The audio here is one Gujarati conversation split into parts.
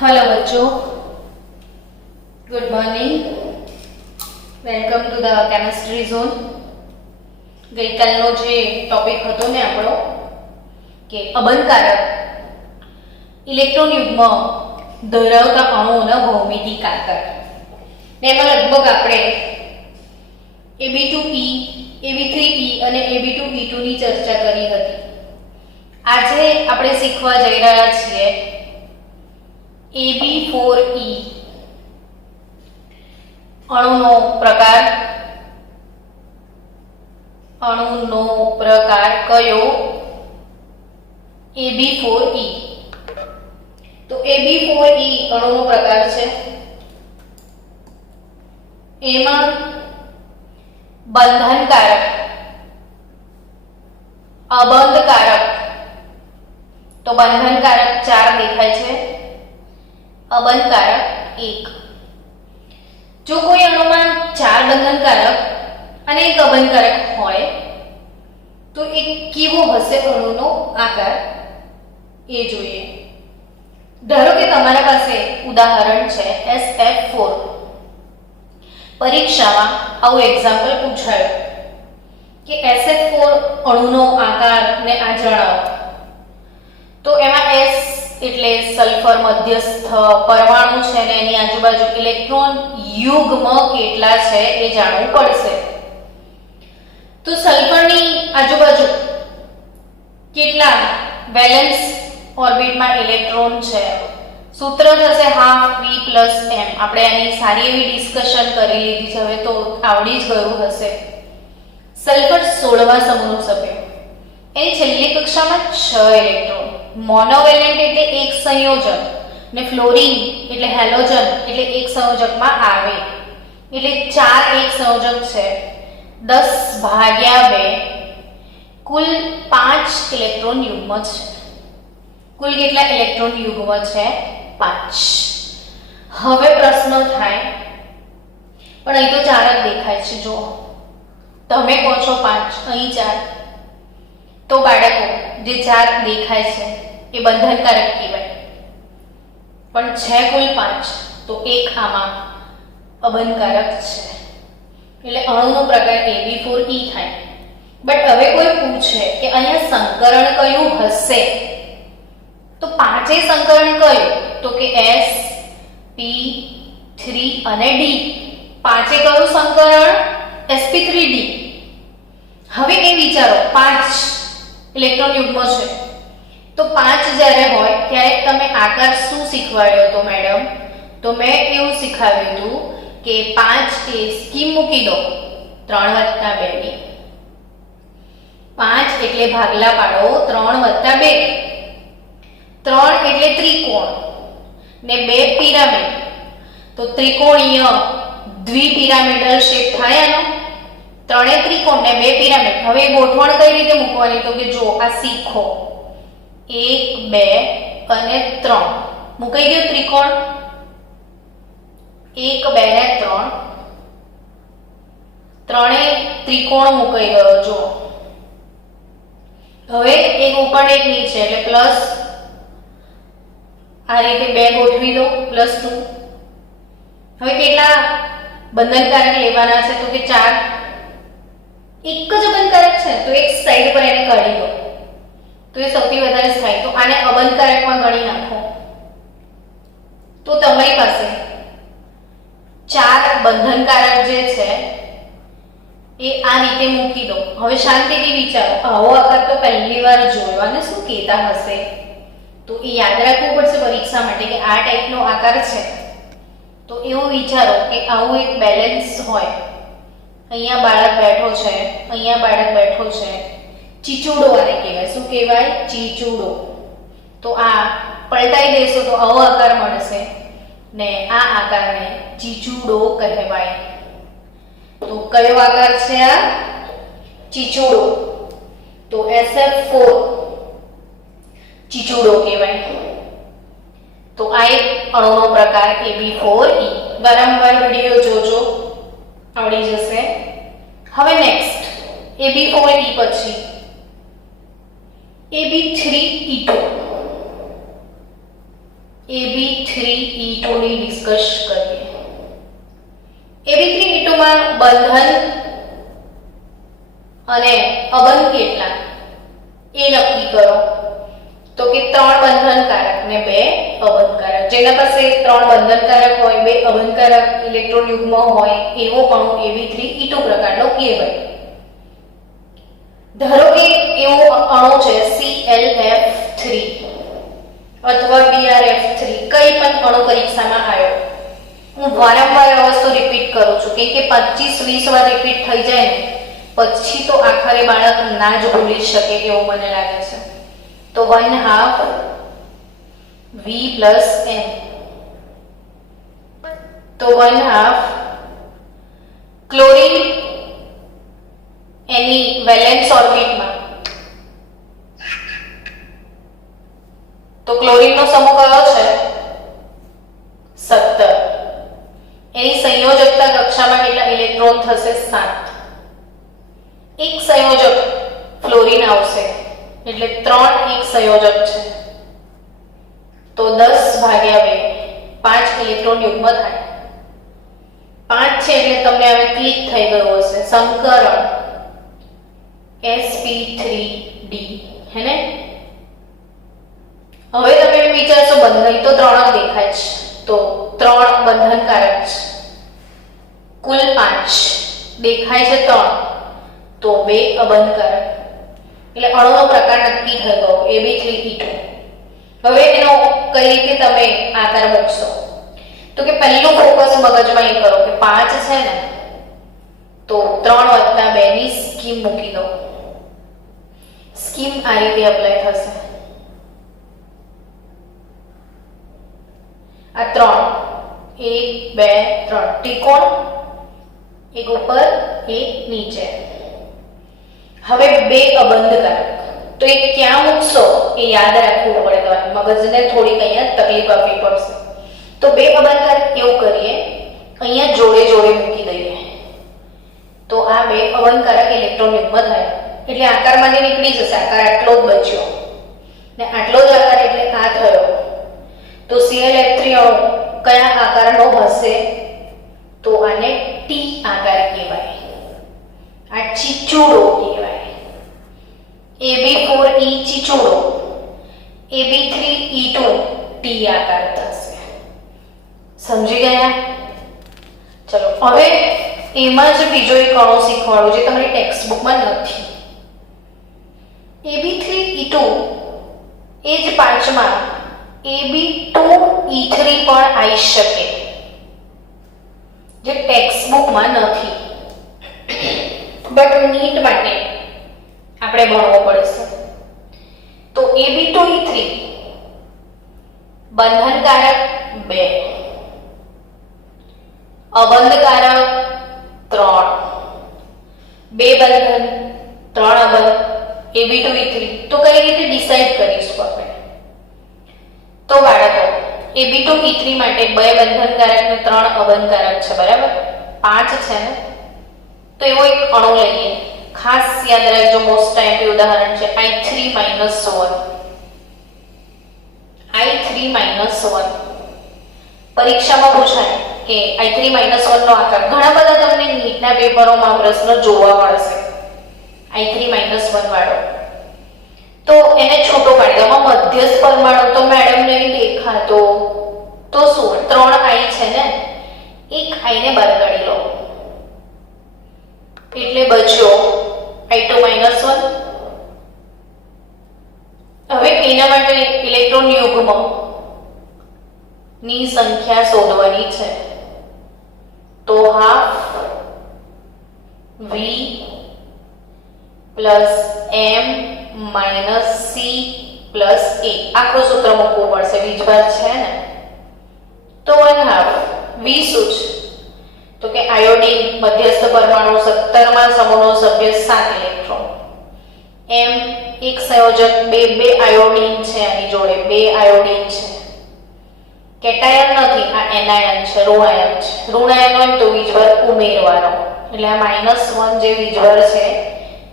हेलो बच्चों, good morning. Welcome to the chemistry zone. ગઈકાલનો જે ટોપિક હતો ને આપણો કે અબંધકારક ઇલેક્ટ્રોન યુગ્મ ધરાવતા અણુઓના ભૌમિતિક આકાર, ને એમાં લગભગ આપણે Ab2E, Ab3E અને Ab2E2 ની ચર્ચા કરી હતી. આજે આપણે શીખવા જઈ રહ્યા છીએ Ab4E અણુનો પ્રકાર. અણુનો પ્રકાર કયો? Ab4E. તો Ab4E અણુનો પ્રકાર છે. એમાં બંધનકારક, અબંધકારક, તો બંધનકારક 4 દેખાય છે, અબંધકારક 1. જો કોઈ અણુમાં 4 બંધનકારક અને 1 અબંધકારક હોય તો એ કેવો હશે અણુનો આકાર એ જોઈએ. ધારો કે તમારા પાસે ઉદાહરણ છે SF4. પરીક્ષામાં આવું એક્ઝામ્પલ પૂછાયું કે SF4 અણુનો આકાર ને આ જણાવો. તો એમાં S એટલે સલ્ફર મધ્યસ્થ પરમાણુ છે ને એની આજુબાજુ ઇલેક્ટ્રોન યુગ્મ કેટલા છે એ જાણવું પડશે. તો સલ્ફરની આજુબાજુ કેટલા વેલેન્સ ઓર્બિટમાં ઇલેક્ટ્રોન છે? સૂત્ર થશે ½ V + m. આપણે આની સારી એવી ડિસ્કશન કરી લીધી છે, હવે તો આવડી જ ગયું હશે. સલ્ફર 16મા સમૂહનો સભ્ય, એની છેલ્લી કક્ષામાં 6 ઇલેક્ટ્રોન. મોનોવેલેન્ટ એટલે એક સંયોજક ને ફ્લોરિન એટલે હેલોજન એટલે એક સંયોજકમાં આવે, એટલે 4 એક સંયોજક છે. 10/2 કુલ 5 ઇલેક્ટ્રોન યુગ્મ છે. કુલ કેટલા ઇલેક્ટ્રોન યુગ્મ છે? 5. હવે પ્રશ્ન થાય, પણ અહીં તો 4 જ દેખાય છે. જો તમે કહો છો 5, અહીં 4, તો બાળકો જે 4 દેખાય છે એ બંધનકારક કહેવાય, પણ છે કુલ 5, તો એક આમાં અબંધકારક છે. એટલે અણુનો પ્રકાર Ab4E થાય. બટ હવે કોઈ પૂછે કે અહીંયા સંકરણ કયું હશે, તો 5 સંકરણ કયું? તો કે S, P, 3 અને D. 5 કયું સંકરણ? sp3d. હવે એ વિચારો 5 ઇલેક્ટ્રોન યુગ્મ છે, તો 5 જ્યારે હોય ત્યારે તમે આકાર શું શીખવાડ્યો હતો મેડમ? તો મેં એવું શીખવાડ્યું હતું કે 5 એ સ્કીમ મૂકી દો 3 + 2 ની. 5 એટલે ભાગલા પાડો 3 + 2. 3 એટલે ત્રિકોણ ને 2 પિરામિડ, તો ત્રિકોણીય દ્વિપિરામિડલ શેપ થાય આનો. 3 ત્રિકોણ ને 2 પિરામિડ. હવે ગોઠવણ કઈ રીતે મૂકવાની? તો કે જો આ શીખો 1, 2 અને 3 મુકાઈ ગયો ત્રિકોણ. 1, 2 ને 3, ત્રણેય ત્રિકોણ મુકાઈ ગયો. જો હવે એક ઉપર એક નીચે એટલે પ્લસ, આ રીતે 2 ગોઠવી દો +2. હવે કેટલા બંધનકારક લેવાના છે? તો કે 4. એક જ અબંધકારક છે તો એક સાઈડ પર એને કાઢી દો તો એ સૌથી વધારે થાય. તો આને અબંધકારકમાં ગણી નાખો તો તમારી પાસે 4 બંધનકારક જે છે એ આ રીતે મૂકી દો. હવે શાંતિથી વિચારો, આવો આકાર તો પહેલી વાર જોયો અને શું કહેતા હશે? તો એ યાદ રાખવું પડશે પરીક્ષા માટે કે આ ટાઈપનો આકાર છે. તો એવું વિચારો કે આવું એક બેલેન્સ હોય. અહીંયા બાળક બેઠો છે, અહીંયા બાળક બેઠો છે. ચીચુડો આને કહેવાય. શું કહેવાય? ચીચુડો. તો આ પલટાઈ દેશો તો આવો આકાર મળશે ને આ આકારને ચીચુડો કહેવાય. તો કયો આકાર છે આ? ચીચુડો. તો SF4 ચીચુડો કહેવાય. તો આ એક અણુનો પ્રકાર Ab4E. વારંવાર વિડિયો જોજો, આવડી જશે. હવે નેક્સ્ટ Ab4E પછી Ab3E2. Ab3E2 ની ડિસ્કસ કરીએ. Ab3E2 માં બંધન અને અબંધ કેટલા એ નક્કી કરો. તો કે 3 બંધનકારક ને 2 અબંધકારક. જેના પાસે 3 બંધનકારક હોય 2 અબંધકારક ઇલેક્ટ્રોન યુગ્મ હોય એવો અણુ Ab3E2 પ્રકારનો કહેવાય. ધારો કે એવો અણુ છે ClF3 અથવા BrF3, કઈ પણ અણુ પરીક્ષામાં આવ્યો. હું વારંવાર આ વસ્તુ રિપીટ કરું છું કેમ કે 25-20 વાર રિપીટ થઈ જાય ને પછી તો આખરે બાળક ના જ ભૂલી શકે એવું મને લાગે છે. તો 1/2 V plus M, તો 1/2 ક્લોરીન એની વેલેન્સ ઓર્બિટમાં, તો ક્લોરીનનો સમૂહ કયો છે 17. એની સંયોજકતા કક્ષામાં કેટલા ઇલેક્ટ્રોન થશે 7. એક સંયોજક ફ્લોરીન આવશે એટલે 3 એક સંયોજક છે તો 10/2 5 ઇલેક્ટ્રોન યુગ્મ થાય. 5 છે એટલે તમને હવે ક્લિક થઈ ગયું હશે સંકરણ sp3d હે ને. હવે તમે વિચારશો બંધન તો 3 જ દેખાય છે, તો 3 બંધનકારક છે, કુલ 5 દેખાય છે 3 તો 2 અબંધકારક, એટલે અણુનો પ્રકાર નક્કી થઈ ગયો Ab3E2. હવે એનો કઈ રીતે તમે આકાર મૂકશો તો કે પહેલું ફોકસ મગજમાં એ કરો કે 5 છે ને તો 3 + 2 ની સ્કીમ મૂકી દો. સ્કીમ આ રીતે એપ્લાય થશે. આ 3 1 2 3 ત્રિકોણ, એક ઉપર એક નીચે. હવે 2 અબંધકારક તો એ ક્યાં મૂકશો એ યાદ રાખવું પડે. તમારે મગજને થોડીક અહીંયા તકલીફ આપવી પડશે. તો 2 અબંધકારક કેવું કરીએ અહીંયા જોડે જોડે મૂકી દઈએ તો આ 2 અબંધકારક ઇલેક્ટ્રોન યુગ્મ થાય એટલે આકારમાંથી નીકળી જશે. આકાર આટલો જ બચ્યો ને આટલો જ આકાર એટલે આ થયો. તો ClF3 અણુ કયા આકારનો હશે તો આને T આકાર કહેવાય. આ ચીચુડો કહેવાય. Ab4E ચીચુડો, Ab3E2 T આકાર થશે. સમજી ગયા? ચલો હવે એમાં જ બીજો એક અણુ શીખવાડું જે તમારી ટેક્સ્ટ બુકમાં નથી. Ab3E2 એ જ 5માં Ab2E3 પણ આવી શકે જે ટેક્સ્ટ બુકમાં નથી, બટ નીટ માટે આપણે ભણવો પડશે. તો Ab2E3 બંધનકારક 2, અબંધકારક 3, 2 બંધન 3 અબંધ Ab2E3. તો કઈ રીતે ડિસાઈડ કરીશું આપણે? તો બાળકો Ab2E3 માટે 2 બંધનકારક ને 3 અબંધકારક છે, બરાબર? 5 છે ને. તો એવો એક અણુ લઈએ, ખાસ યાદ રાખજો, મોસ્ટ ટાઈમથી ઉદાહરણ છે I3 - 1. પરીક્ષામાં પૂછાય કે I3 - 1 નો આકાર. ઘણા બધા તમને નીટના પેપરોમાં પ્રશ્ન જોવા મળશે I3 - 1 વાળો. તો એને છૂટો પાડી દો. મધ્યસ્થ પરમાણુ તો મેડમ ને દેખાતો તો શું 3 I છે ને, એક I ને બહાર કાઢી લો એટલે બચ્યો I2 - 1. હવે એના માટે ઇલેક્ટ્રોન યુગ્મ ની સંખ્યા શોધવાની છે. તો 1/2 V plus M minus C plus A આખું સૂત્ર મૂકવું પડશે, વીજભાર છે ને. તો 1/2 V શું છે તો કે આયોડિન મધ્યસ્થ પરમાણુ 17માં સમૂહનો સભ્ય 7 ઇલેક્ટ્રોન. M એક સંયોજક 2 આયોડિન છે, આની જોડે 2 આયોડિન છે. કેટાયન નથી, આ એનાયન છે, ઋણાયન છે. ઋણાયન હોય તો વીજભાર ઉમેરવાનો એટલે આ -1 જે વીજભાર છે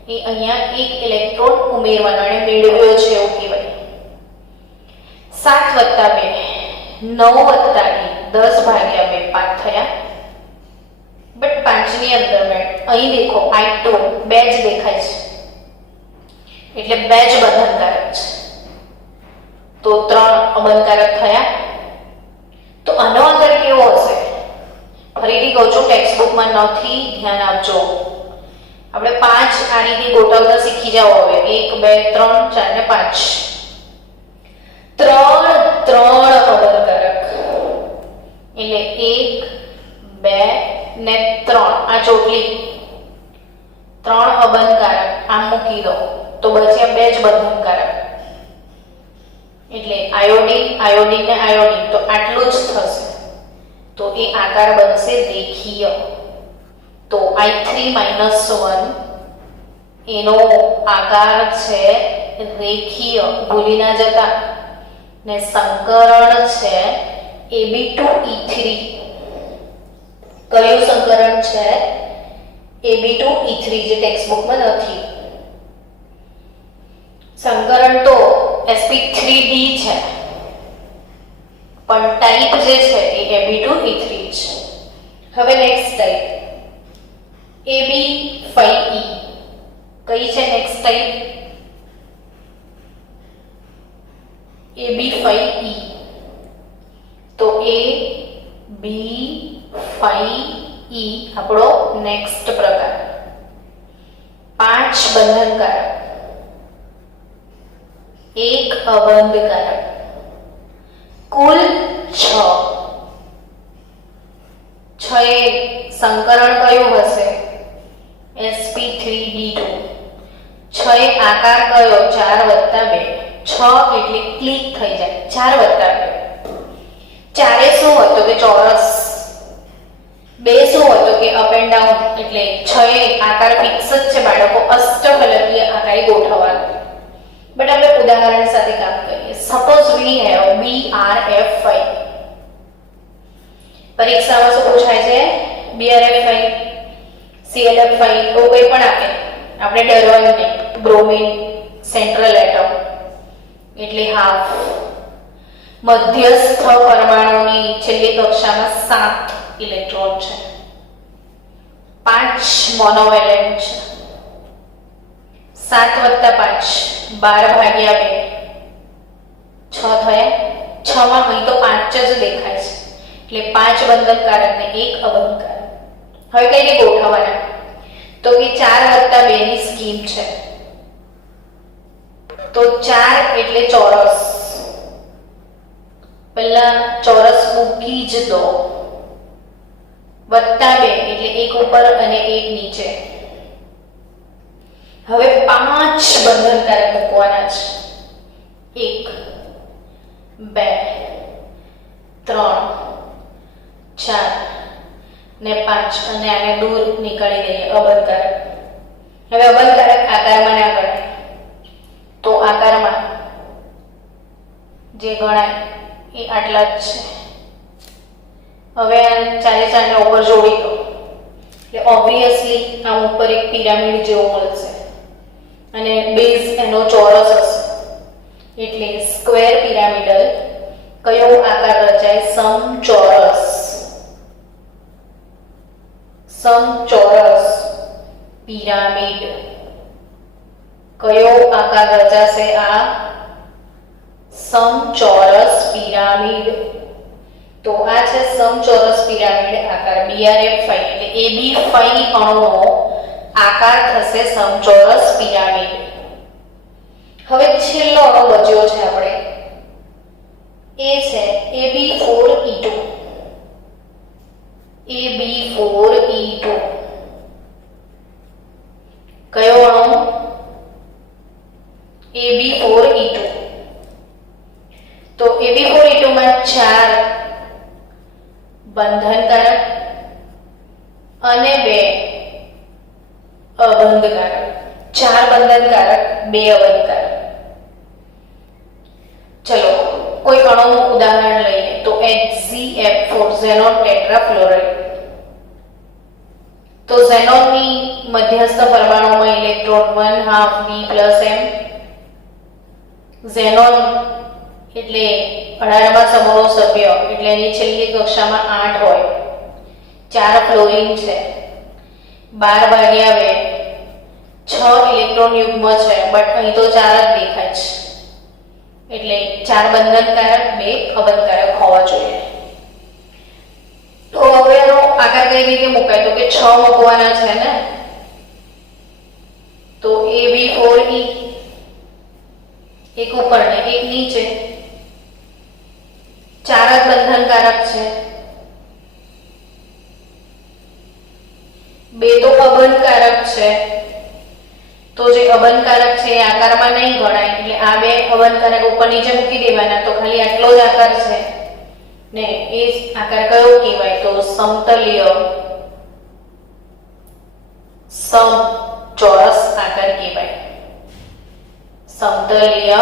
એ અહીંયા 1 ઇલેક્ટ્રોન ઉમેરવાનો અને મેળવ્યો છે એવું કહેવાય. 7 + 2 9 વત્તા એ 10 ભાગ્યા 2 5 થયા. બટ 5 ની અંદર મેં અહીં દેખો I2 બે જ દેખાય છે એટલે બે જ બંધનકારક છે, તો 3 અબંધકારક થયા. તો આનો અસર કેવો હશે? ફરીથી કહું છું, ટેક્સ્ટ બુકમાં નથી, ધ્યાન આપજો. આપણે 5 આ રીતે ગોઠવતા શીખી જાઓ. હવે 1 2 3 4 ને 5, 3 અબંધકારક એટલે 1 2 ને 3 આ ચોટલી 3 અબંધકારક આમ મૂકી દો તો બચ્યા બે જ બંધનકારક એટલે આયોડીન ને આયોડીન, તો આટલું જ થશે. તો એ આકાર બનશે રેખીય. તો I3 - 1 એનો આકાર છે રેખીય, ભૂલી ના જતા. ને સંકરણ છે Ab2E3. કયું સંકરણ છે? Ab2E3 જે ટેક્સ્ટ બુકમાં નથી. સંકરણ તો sp3d છે, પણ ટાઈપ જે છે એ Ab2E3 છે. હવે નેક્સ્ટ ટાઈપ Ab5E. કઈ છે નેક્સ્ટ ટાઈપ? Ab5E. તો Ab5E આપણો નેક્સ્ટ પ્રકાર. 5 બંધનકારક, 1 અબંધકારક, કુલ 6. 6 એ સંકરણ કયું હશે? sp3d2. 6 એ આકાર કયો? 4 વત્તા 2. 6 એટલે ક્લિક થઈ જાય 4 વત્તા 2. 4 એ શું હતો કે ચોરસ, 2 શું હતો કે અપ એન્ડ ડાઉન, એટલે 6 એ આકાર ફિક્સ જ છે બાળકો, અષ્ટફલકીય આકારે ગોઠવવાનો. બટ આપણે ઉદાહરણ સાથે કામ કરીએ. Suppose we have BRF5. પરીક્ષામાં શું પૂછાય છે? BRF5, CLF5 તો કોઈ પણ આપે, આપણે ડરવાનું નહીં. બ્રોમિન સેન્ટ્રલ એટમ એટલે હાફ. મધ્યસ્થ પરમાણુની છેલ્લી કક્ષામાં 7 ઇલેક્ટ્રોન છે, 5 મોનોવેલેન્ટ છે. 7 વત્તા 5 12 ભાગ્યા 2 6 થયા. 6 માં અહીં તો 5 જ દેખાય છે એટલે 5 બંધનકારક ને 1 અબંધકારક. હવે કઈ રીતે ગોઠવવાના? તો કે 4 વત્તા 2 ની સ્કીમ છે. તો 4 એટલે ચોરસ, પહેલા ચોરસ મૂકી જ દો. વત્તા 2 એટલે 1 ઉપર અને 1 નીચે. હવે 5 બંધનકારક મૂકવાના છે. 1 2 3 4 ને 5 અને આને દૂર નીકાળી દઈએ અબંધકારક. હવે અબંધકારક આકારમાં ના ગણાય, તો આકારમાં જે ગણાય એ આટલા જ છે. હવે આ 4 ને ઉપર જોડી દો એટલે ઓબ્વિયસલી આમ ઉપર એક પિરામિડ જેવું મળશે અને બેઝ એનો ચોરસ હશે એટલે સ્ક્વેર પિરામિડલ. કયો આકાર રચાય? સમચોરસ. સમચોરસ પિરામિડ. કયો આકાર રચાશે? આ સમચોરસ પિરામિડ. તો આ છે સમચોરસ પિરામિડ આકાર BRF5 એટલે AB5 અણુનો આકાર થશે સમચોરસ પિરામિડ. હવે છેલ્લો અણુ બચ્યો છે આપણે, એ છે AB4E2. AB4E2 કયો અણુ? AB4E2. તો AB4E2 માં 4 બંધનકારક અને 2 અબંધકારક. 4 બંધનકારક, 2 અબંધકારક. ચલો કોઈ અણુનું ઉદાહરણ લઈએ તો HZF4 ઝેનોન ટેટ્રાફ્લોરાઇડ. તો ઝેનોનની મધ્યસ્થ પરમાણુમાં ઇલેક્ટ્રોન 1/2 V+m. ઝેનોન એટલે 18મા સમૂહનો સભ્ય એટલે એની છેલ્લી કક્ષામાં 8 હોય, 4 ફ્લોરિન છે, 12 ભાગ્યા 2 6 ઇલેક્ટ્રોન યુગ્મ છે, બટ અહીં તો 4 જ દેખાય છે એટલે 4 બંધનકારક 2 અબંધકારક હોવા જોઈએ. તો હવે એનો આકાર કઈ રીતે મુકાય તો કે 6 મૂકવાના છે ને, તો AB4E એક ઉપર ને એક નીચે, 4 જ બંધનકારક છે, 2 તો અબંધકારક છે. તો જે અબંધકારક છે એ આકારમાં નહીં ગણાય એટલે આ 2 અબંધકારક ઉપર નીચે મૂકી દેવાના, તો ખાલી આટલો જ આકાર છે ને એ આકાર કયો કહેવાય તો સમતલીય સમચોરસ આકાર કહેવાય. સમતલીય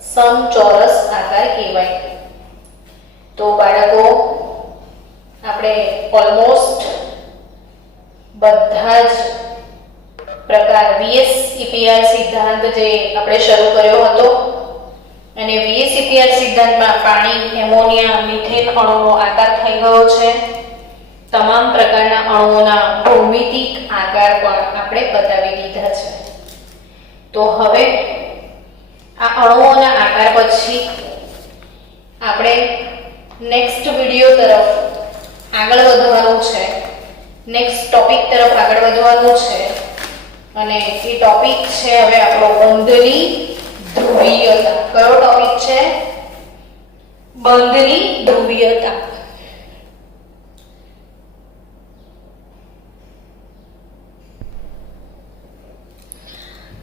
સમચોરસ આકાર કહેવાય. તો બાળકો આપણે ઓલમોસ્ટ બધા જ પ્રકાર VSEPR સિદ્ધાંત જે આપણે શરૂ કર્યો હતો અને VSEPR સિદ્ધાંતમાં પાણી, એમોનિયા, મિથેન અણુનો આકાર થઈ ગયો છે. તમામ પ્રકારના અણુઓના ભૌમિતિક આકાર પણ આપણે બતાવી દીધા છે. તો હવે આ અણુઓના આકાર પછી આપણે નેક્સ્ટ વિડિયો તરફ આગળ વધવાનું છે, નેક્સ્ટ ટોપિક તરફ આગળ વધવાનું છે અને એ ટોપિક છે હવે આપણો બંધની ધ્રુવીયતા. કયો ટોપિક છે? બંધની ધ્રુવીયતા.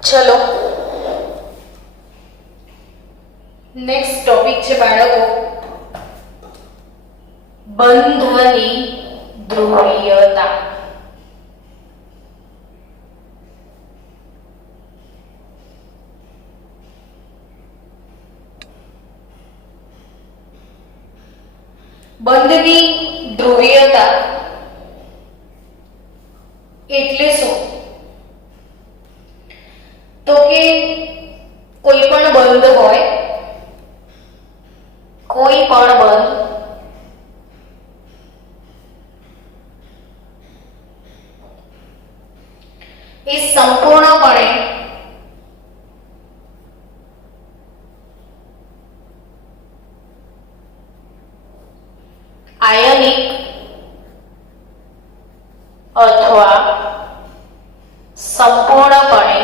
ચલો નેક્સ્ટ ટોપિક છે બાળકો બંધની ધ્રુવીયતા. બંધની ધ્રુવીયતા એટલે શું? તો કે કોઈ પણ બંધ હોય, કોઈ પણ બંધ એ સંપૂર્ણપણે આયનિક અથવા સંપૂર્ણપણે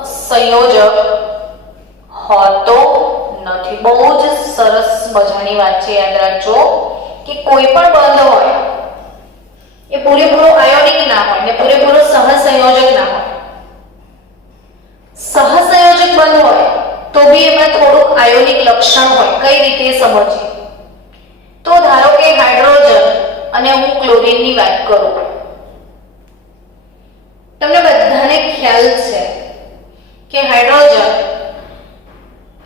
સહસંયોજક હોતો નથી. બહુ જ સરસ મજાની વાત છે, યાદ રાખજો કે કોઈ પણ બંધ હોય એ પૂરેપૂરો આયોનિક ના હોય ને પૂરેપૂરો સહસંયોજક ના હોય. સહસંયોજક બંધ હોય તો બી એમાં થોડુંક આયોનિક લક્ષણ હોય. કઈ રીતે સમજીએ તો ધારો કે હાઇડ્રોજન અને હું ક્લોરીનની વાત કરું, તમને બધાને ખ્યાલ છે કે હાઇડ્રોજન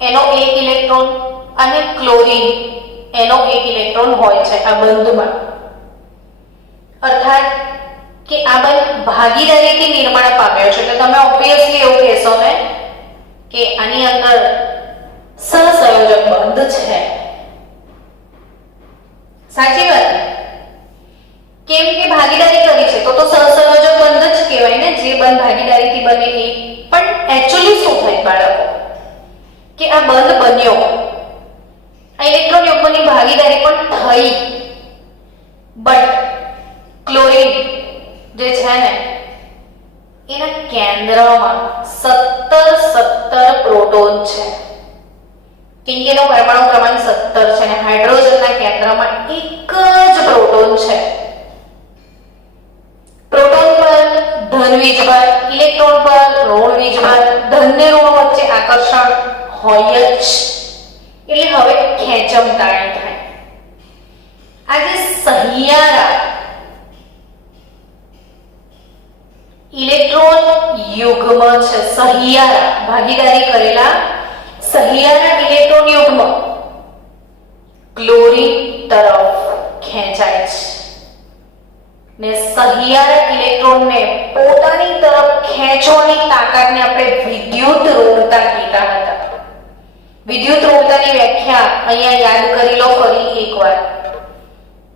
એનો 1 ઇલેક્ટ્રોન અને ક્લોરીન એનો 1 ઇલેક્ટ્રોન હોય છે આ બંધમાં. અર્થાત કે આ બંધ ભાગીદારીથી નિર્માણ પામ્યો છે. એટલે તમે ઓબ્વિયસલી એવું કહેશો ને કે આની અંદર સહસંયોજક બંધ છે. સાચી વાત. કેમ કે ભાગીદારી કરી છે તો સહસંયોજક બંધ જ કહેવાય ને, જે બંધ ભાગીદારીથી બને એ. પણ એક્ચ્યુઅલી શું થાય બાળકો કે આ બંધ બન્યો, આ ઇલેક્ટ્રોન યુગ્મની ભાગીદારી પણ થઈ, બટ ક્લોરીન જે છે ને એના કેન્દ્રમાં 17 પ્રોટોન છે. કેમ કે એનો પરમાણુ ક્રમાંક 17 છે અને હાઇડ્રોજનના કેન્દ્રમાં એક જ પ્રોટોન છે. પ્રોટોન પર ધન વીજભાર, ઇલેક્ટ્રોન પર ઋણ વીજભાર, ધન ને ઋણ વચ્ચે આકર્ષણ હોય જ. એટલે હવે ખેંચમતાણી થાય. આ જે સહિયારા ઇલેક્ટ્રોન યુગ્મ છે, સહિયારા ભાગીદારી કરેલા સહિયારા ઇલેક્ટ્રોન યુગ્મ ક્લોરીન તરફ ખેંચાય છે. ને સહિયારા ઇલેક્ટ્રોનને પોતાની તરફ ખેંચવાની તાકાતને આપણે વિદ્યુત ઋણતા કહેતા હતા. વિદ્યુત ઋણતાની વ્યાખ્યા અહીંયા યાદ કરી લો ફરી એકવાર,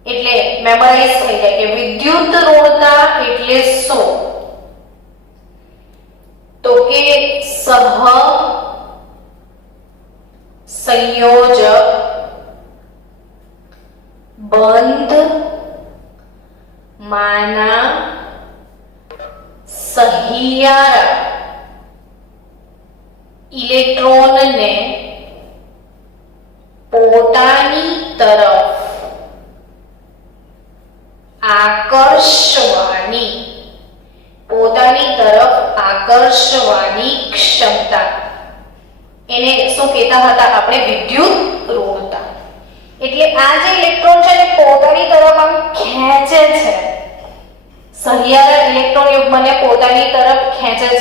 એટલે મેમરાઇઝ થઈ જાય કે વિદ્યુત ઋણતા એટલે શું? તો કે સંયોજક બંધ માના સહિયારા ઇલેક્ટ્રોનને પોતાની તરફ આકર્ષવાની ક્ષમતા, એને શું કહેતા હતા આપણે? વિદ્યુત ઋણતા. એટલે આ જે ઇલેક્ટ્રોન છે ને પોતાની તરફ આમ ખેંચે છે, સહિયારા ઇલેક્ટ્રોન યુગ્મને પોતાની તરફ ખેંચે છે,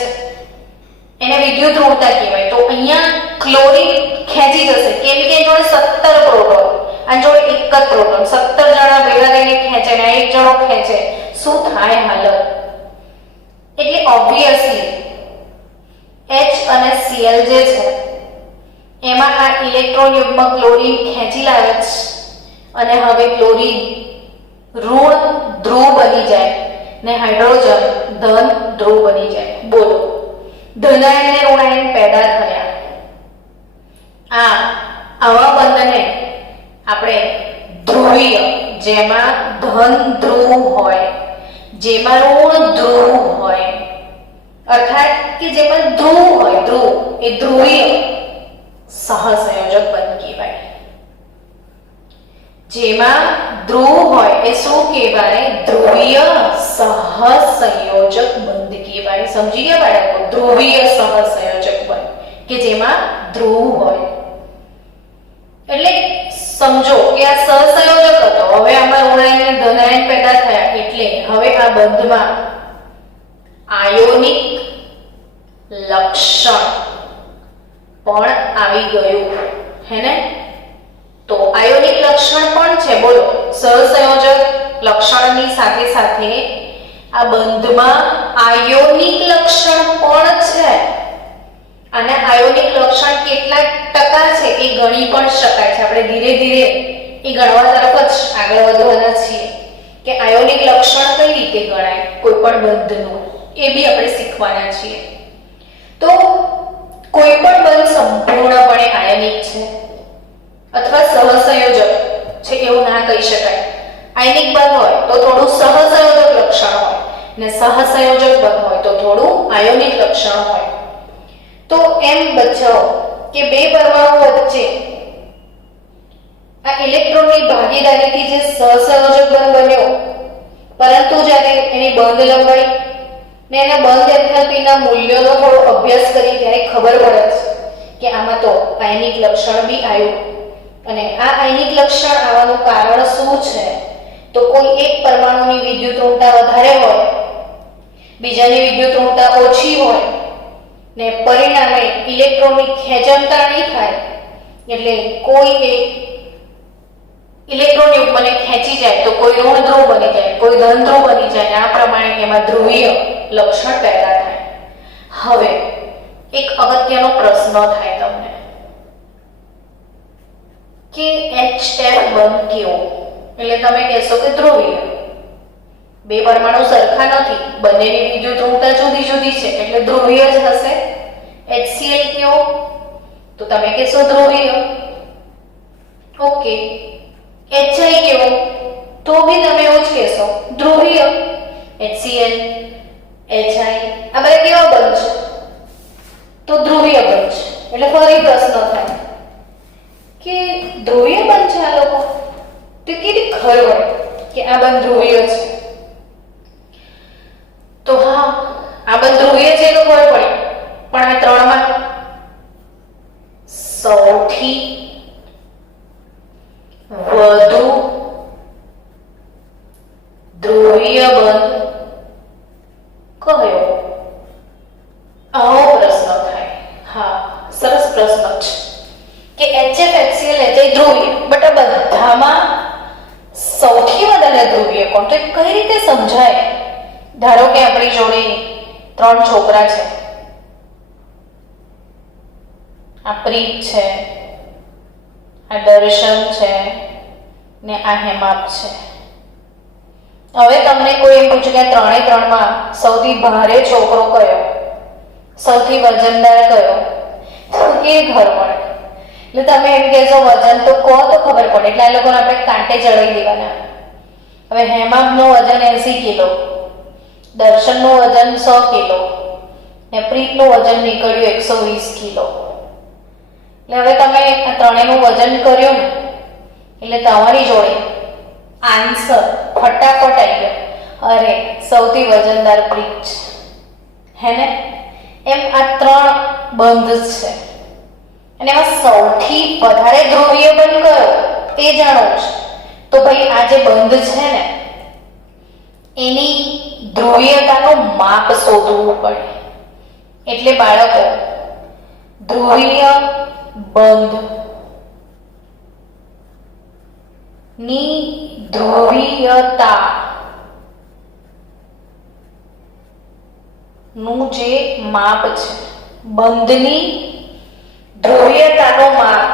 એને વિદ્યુત ઋણતા કહેવાય. તો અહીંયા ક્લોરીન ખેંચી જશે, કેમ કે જોડે 17 પ્રોટોન, આ જોડે એક જ પ્રોટોન, 17 જણા ભેગા થઈને ખેંચે ને એક જણો ખેંચે, શું થાય હાલત? એટલે ઓબ્વિયસલી H અને Cl જે છે એમાં આ ઇલેક્ટ્રોન યુગ્મ ક્લોરીન ખેંચી લાવે છે અને હવે ક્લોરીન ઋણ ધ્રુવ બની જાય ને હાઇડ્રોજન ધન ધ્રુવ બની જાય. બોલો, ધનાયન અને ઋણાયન પેદા થયા. આવા બંધને આપણે ધ્રુવીય, જેમાં ધન ધ્રુવ હોય, જેમાં ઋણ ધ્રુવ હોય, અર્થાત કે જેમાં ધ્રુવ હોય, ધ્રુવ એ ધ્રુવીય સહસંયોજક બંધ કહેવાય. જેમાં ધ્રુવ હોય એ શું કહેવાય? ધ્રુવીય સહસંયોજક બંધ કહેવાય. સમજી ગયા બાળકો? ધ્રુવીય સહસંયોજક બંધ કે જેમાં ધ્રુવ હોય. એટલે સમજો કે આ સહસંયોજક હતો, હવે આમાં ઋણાયન અને ધનાયન પેદા થયા, એટલે હવે આ બંધમાં આયોનિક લક્ષણ પણ આવી ગયું, હે ને? તો આયોનિક લક્ષણ પણ છે. બોલો, સહસંયોજક લક્ષણની સાથે સાથે આ બંધમાં આયોનિક લક્ષણ પણ છે. અને આયોનિક લક્ષણ કેટલા ટકા છે એ ગણી પણ શકાય છે. આપણે ધીરે ધીરે એ ગણવા તરફ જ આગળ વધવાના છીએ કે આયોનિક લક્ષણ કઈ રીતે ગણાય કોઈ પણ બંધનું, એ બી આપણે શીખવાના છીએ. તો કોઈ પણ બંધ સંપૂર્ણપણે આયનિક છે અથવા સહસંયોજક છે એવું ના કહી શકાય. આયનિક બંધ હોય તો થોડું સહસંયોજક લક્ષણ હોય ને સહસંયોજક બંધ હોય તો થોડું આયોનિક લક્ષણ હોય. તો એમ બચાવો કે બે પરમાણુ વચ્ચે આ ઇલેક્ટ્રોનની ભાગીદારીથી જે સહસંયોજક બંધ બન્યો, પરંતુ જ્યારે એની બંધ લંબાઈ ને એના બંધ એન્થાલ્પીના મૂલ્યોનો થોડો અભ્યાસ કરી ત્યારે ખબર પડે છે કે આમાં તો આયનિક લક્ષણ બી આવ્યું. અને આ આયનિક લક્ષણ આવવાનું કારણ શું છે? તો કોઈ એક પરમાણુની વિદ્યુત ઋણતા વધારે હોય, બીજાની વિદ્યુત ઋણતા ઓછી હોય ને પરિણામે ઇલેક્ટ્રોનની ખેંચણતા નહીં થાય, એટલે કોઈ એક ઇલેક્ટ્રોન યુગ્મને ખેંચી જાય તો કોઈ ઋણ ધ્રુવ બની જાય, કોઈ ધન ધ્રુવ બની જાય. આ પ્રમાણે એમાં ધ્રુવીય લક્ષણ પેદા થાય. હવે એક અગત્યનો પ્રશ્ન થાય તમને કે HF બંધ કેવો? એટલે તમે કહેશો કે ધ્રુવીય. બે પરમાણુ સરખા નથી, બંનેની વિદ્યુત ઋણતા જુદી જુદી છે એટલે ધ્રુવીય જ હશે. HCl કેવો? તો તમે કહેશો ધ્રુવીય. ઓકે. HI કેવો? તો બી તમે એવું જ કહેશો ધ્રુવીય. HCl, HI આ બધા કેવા બંધ છે? તો ધ્રુવીય બંધ છે. એટલે ફરી પ્રશ્ન થાય કે ધ્રુવીય બંધ છે આ લોકો, તો કેવી ખબર હોય કે આ બંધ ધ્રુવીય છે? તો હા, આ બંધ ધ્રુવીય છે તો ખબર પડી, પણ આ ત્રણમાં સૌથી વધુ ધ્રુવીય બંધ કયો? આવો પ્રશ્ન થાય. હા, સરસ પ્રશ્ન છે કે HF, HCl, HI ધ્રુવીય, બટ આ બધામાં સૌથી વધારે ધ્રુવીય કોણ? તો એ કઈ રીતે સમજાય? ધારો કે આપણી જોડે 3 છોકરા છે, આ પ્રીત છે, આ દર્શન છે ને આ હેમાપ છે. હવે તમને કોઈ એમ પૂછે કે ત્રણે ત્રણમાં સૌથી ભારે છોકરો કયો, સૌથી વજનદાર કયો, તો એ ખબર પડે. એટલે તમે એમ કહેશો વજન તો કહો તો ખબર પડે. એટલે આ લોકોને આપણે કાંટે ચડાવી દેવાના. હવે હેમાબનું વજન 80 કિલો, દર્શનનું વજન 100 કિલો ને પ્રીતનું વજન નીકળ્યું 120 કિલો. એટલે હવે તમે આ ત્રણેયનું વજન કર્યું ને એટલે તમારી જોડે આન્સર ફટાફટ આવી ગયો. અરે સૌથી વજનદાર પ્રીત છે, હે ને? એમ આ 3 બંધ છે અને એમાં સૌથી વધારે ધ્રુવીય બંધ કયો તે જાણો છે. તો ભાઈ આ જે બંધ છે ને એની ધ્રુવીયતાનું માપ શોધવું પડે. એટલે બાળકો ધ્રુવીય બંધ ની ધ્રુવીયતા નું જે માપ છે, બંધની ધ્રુવીયતાનું માપ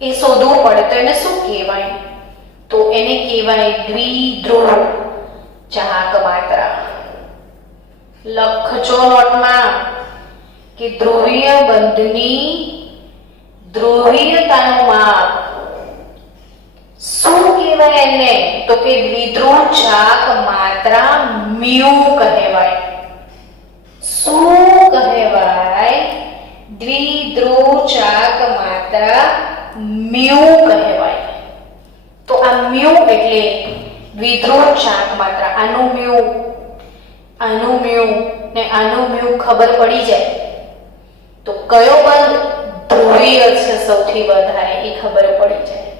એ શોધવું પડે. તો એને શું કહેવાય? તો એને કહેવાય દ્વિધ્રુવ ચાહક માત્રા. લખજો નોટમાં કે ધ્રુવીય બંધની ધ્રુવીયતાનું માપ શું કહેવાય એને? તો કે દ્વિધ્રુવ ચાહક માત્રા મ્યુ કહેવાય. શું કહેવાય? દ્વિધ્રુવ ચાહક માત્રા મ્યુ કહેવાય. તો આ મ્યુ એટલે દ્વિધ્રુવ ચાહક માત્રા. આનું મ્યુ ને આનું મ્યુ ખબર પડી જાય તો કયો બંધ ધ્રુવીય છે સૌથી વધારે એ ખબર પડી જાય.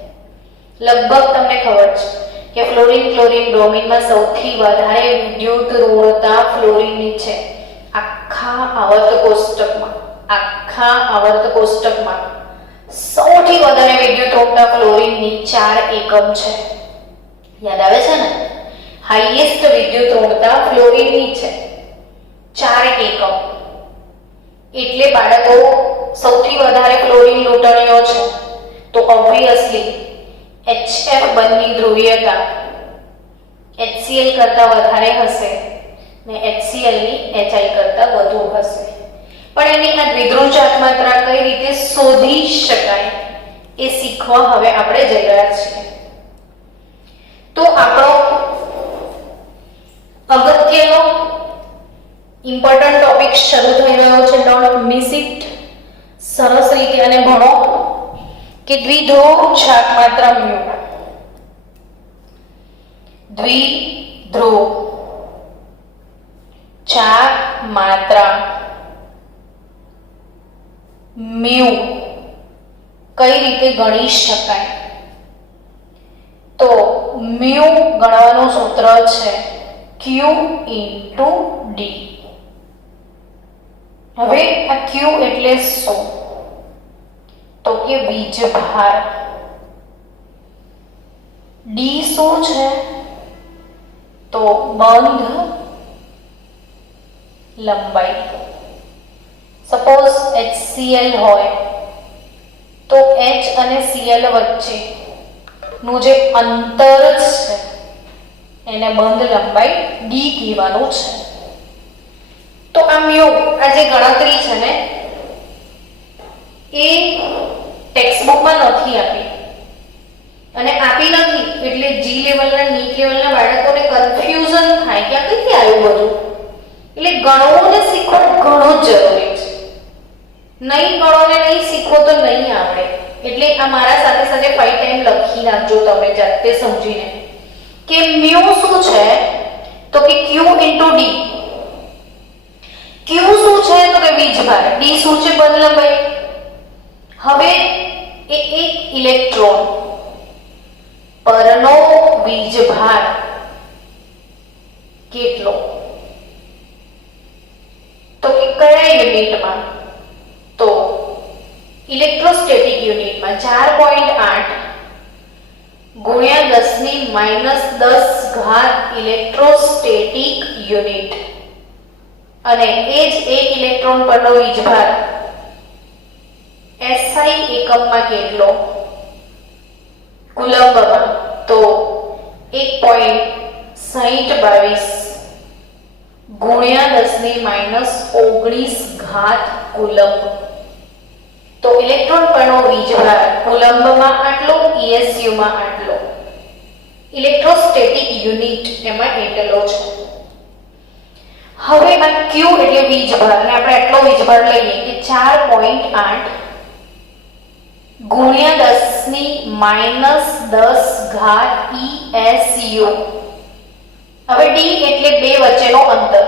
લગભગ તમને ખબર છે કે ફ્લોરિન, ક્લોરિન, બ્રોમિનમાં સૌથી વધારે વિદ્યુત ઋણતા ફ્લોરિનની છે. આખા આવર્ત કોષ્ટકમાં સૌથી વધારે વિદ્યુત ઋણતા ફ્લોરિનની 4 એકમ છે. યાદ આવે છે ને? હાઈએસ્ટ વિદ્યુત ઋણતા ફ્લોરિનની છે 4 એકમ. એટલે બાળકો સૌથી વધારે ફ્લોરિન લૂંટણીઓ છે તો ઓબ્વિયસલી HF બંધની ધ્રુવીયતા HCl કરતા વધારે હશે ને HCl ની HI કરતા વધુ હશે. પણ એની આ દ્વિધ્રુવ ચાહક માત્રા કઈ રીતે શોધી શકાય એ શીખવા હવે આપણે જઈ રહ્યા છીએ. તો આપણો અગત્યનો ઇમ્પોર્ટન્ટ ટોપિક શરૂ થઈ રહ્યો છે. Don't miss it. સરસ રીતે અને ભણો કે દ્વિધ્રુવ ચાહક માત્રા મ્યુ. દ્વિધ્રુવ ચાહક માત્રા મ્યુ કઈ રીતે ગણી શકાય? તો મ્યુ ગણવાનું સૂત્ર છે Q into D. હવે આ Q એટલે શું? તો કે વીજભાર. D શું છે? તો બંધ લંબાઈ. સપોઝ HCl હોય તો H અને Cl વચ્ચે નું જે અંતર છે એને બંધ લંબાઈ D કહેવાનું છે. તો આ મ્યુ આ જે ગણતરી છે ને એ ટેક્સ્ટબુકમાં નથી આપી અને આપી નથી એટલે જી લેવલના નીટ લેવલના બાળકોને કન્ફ્યુઝન થાય કે આ કઈથી આવ્યું બધું. એટલે ગણવું ને શીખવું ઘણું જ જરૂરી છે. નહીં ગણો ને નહીં શીખો તો નહીં આવડે. એટલે આ મારા સાથે સાથે 5 ટાઈમ લખી નાખજો તમે જાતે સમજીને કે મ્યુ શું છે? તો કે Q into D. Q શું છે? તો કે વીજભાર. D શું છે? બંધ લંબાઈ. હવે એ એક ઇલેક્ટ્રોન પરનો વીજભાર કેટલો? તો કે કયા યુનિટમાં? તો ઇલેક્ટ્રોસ્ટેટિક યુનિટમાં 4.8 ગુણ્યા 10⁻10 ઇલેક્ટ્રોસ્ટેટિક યુનિટ, અને એ જ એક ઇલેક્ટ્રોન પરનો વીજભાર SI એકમમાં કેટલો? કુલંબમાં તો 1.6022 ગુણ્યા 10⁻19 કુલંબ. તો ઇલેક્ટ્રોન પરનો વીજભાર કુલંબમાં આટલો, ESU માં આટલો, ઇલેક્ટ્રોસ્ટેટિક યુનિટ એમાં એટલો છે. હવે આ Q એટલે વીજભાર, અને આપણે આટલો વીજભાર લઈએ કે 4.8 ગુણ્યા 10⁻10 ESU. હવે D એટલે બે વચ્ચેનો અંતર,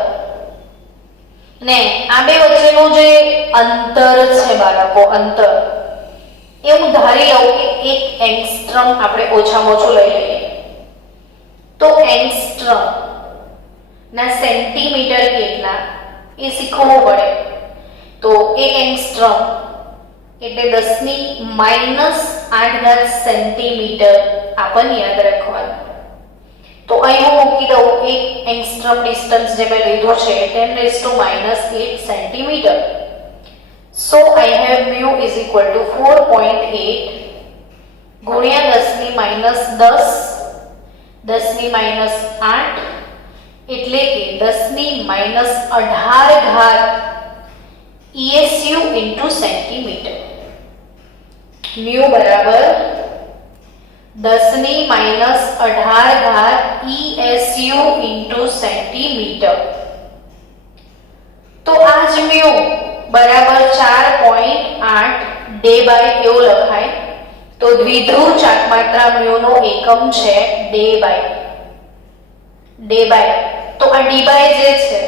ને આ બે વચ્ચેનું જે અંતર છે બાળકો, અંતર એ હું ધારી લઉં કે 1 એંગસ્ટ્રમ આપણે ઓછામાં ઓછું લઈ લઈએ. તો એંગસ્ટ્રમ ના સેન્ટીમીટર કેટલા એ શીખવવું પડે. તો 1 એંગસ્ટ્રમ એટલે 10⁻8 સેન્ટીમીટર આપણને યાદ રાખવાનું. તો અહીં હું મૂકી દઉં 1 એંગસ્ટ્રમ ડિસ્ટન્સ જે મેં લીધો છે 10⁻8 centimetre. So I have mu is equal to 4.8 ગુણ્યા 10⁻10 10⁻8 એટલે કે 10⁻18 ESU into સેન્ટીમીટર. mu બરાબર 10⁻18 ESU into સેન્ટીમીટર. તો આ જ mu બરાબર 4.8 ડે બાય એવું લખાય. તો દ્વિધ્રુવ ચાકમાત્રા mu નો એકમ છે ડે બાય. તો આ ડી બાય જે છે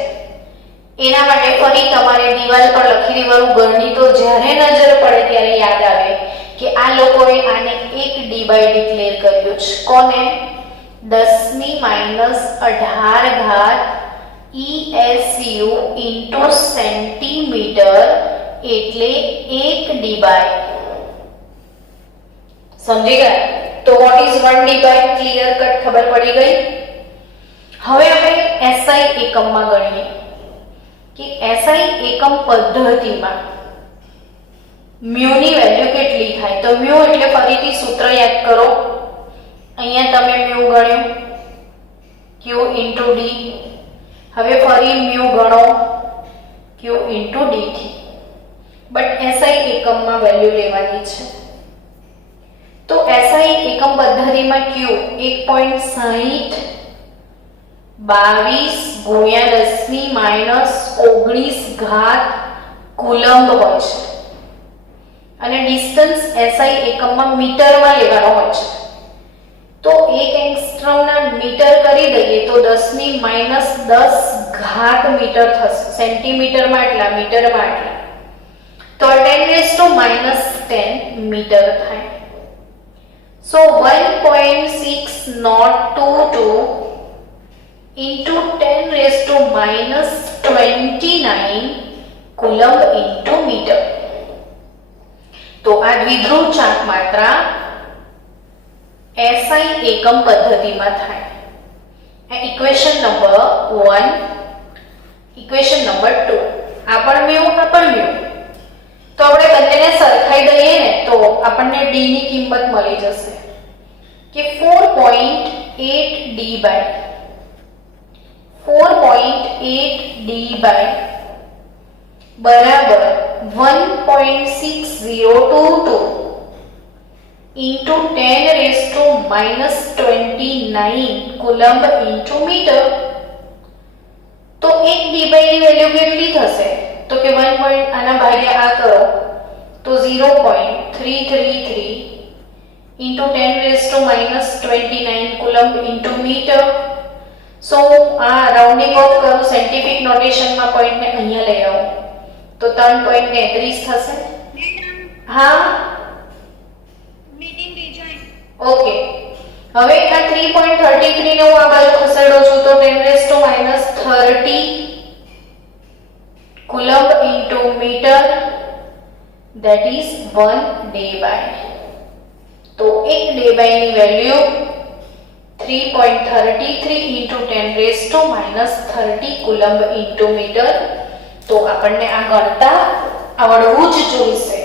એના માટે ફરી તમારે દિવાલ પર લખી દેવાનું. ગણિતો જ્યારે નજર પડે ત્યારે યાદ આવે કે આ લોકોએ આને 1 ડી બાય ડિક્લેર કર્યું છે. કોને? 10⁻18 ESU into સેન્ટીમીટર એટલે 1 ડી બાય. સમજી ગયા? તો what is 1 D by? Clear cut ખબર પડી ગઈ. હવે આપણે SI એકમમાં ગણીએ કે SI એકમ પદ્ધતિમાં mu ની વેલ્યુ કેટલી થાય. તો mu એટલે ફરીથી સૂત્ર યાદ કરો. અહીંયા તમે mu ગણ્યું Q into D. હવે ફરી mu ગણો Q into D થી. બટ SI એકમમાં વેલ્યુ લેવાની છે. તો SI એકમ પદ્ધતિમાં Q 1.60 22 ગુણ્યા 10⁻19 કુલંબ હોય છે, અને ડિસ્ટન્સ SI એકમમાં મીટરમાં લેવાનો હોય છે. તો 1 એંગસ્ટ્રમના મીટર કરી દઈએ તો 10⁻10 મીટર થશે. સેન્ટીમીટરમાં એટલા, મીટરમાં એટલા, તો 10⁻10 મીટર થાય. સો 1.602 into 10⁻29 કુલંબ into મીટર. તો આ દ્વિધ્રુવ ચાકમાત્રા SI એકમ પદ્ધતિમાં થાય. આ ઇક્વેશન નંબર 1. Equation number 2. આ પણ mu, આ પણ mu. તો આપણે બંનેને સરખાઈ દઈએ ને તો આપણને D ની કિંમત મળી જશે કે 4.8 D બાય 4.8 D બાય બરાબર 1.6022 into 10⁻29 કુલંબ into મીટર. તો 1 ડી બાય ની વેલ્યુ કેટલી થશે? તો કે 1. આના ભાગ્યા આ કરો તો 0.333 into 10⁻29 કુલંબ into મીટર. સો આ રાઉન્ડિંગ ઓફ કરું, સાયન્ટિફિક નોટેશનમાં પોઈન્ટ ને અહીંયા લઈ આવો તો 3.33 થશે. હા, મીટિંગ ડિઝાઇન. ઓકે. હવે આ 3.33 ને હું આ બાજુ ખસેડું છું તો 10⁻30 coulomb into metre, that is 1 day by. તો એક ડે બાયની value 3.33 into 10⁻³ coulomb into metre. તો આપણને આ ગણતા આવડવું જ જોઈશે.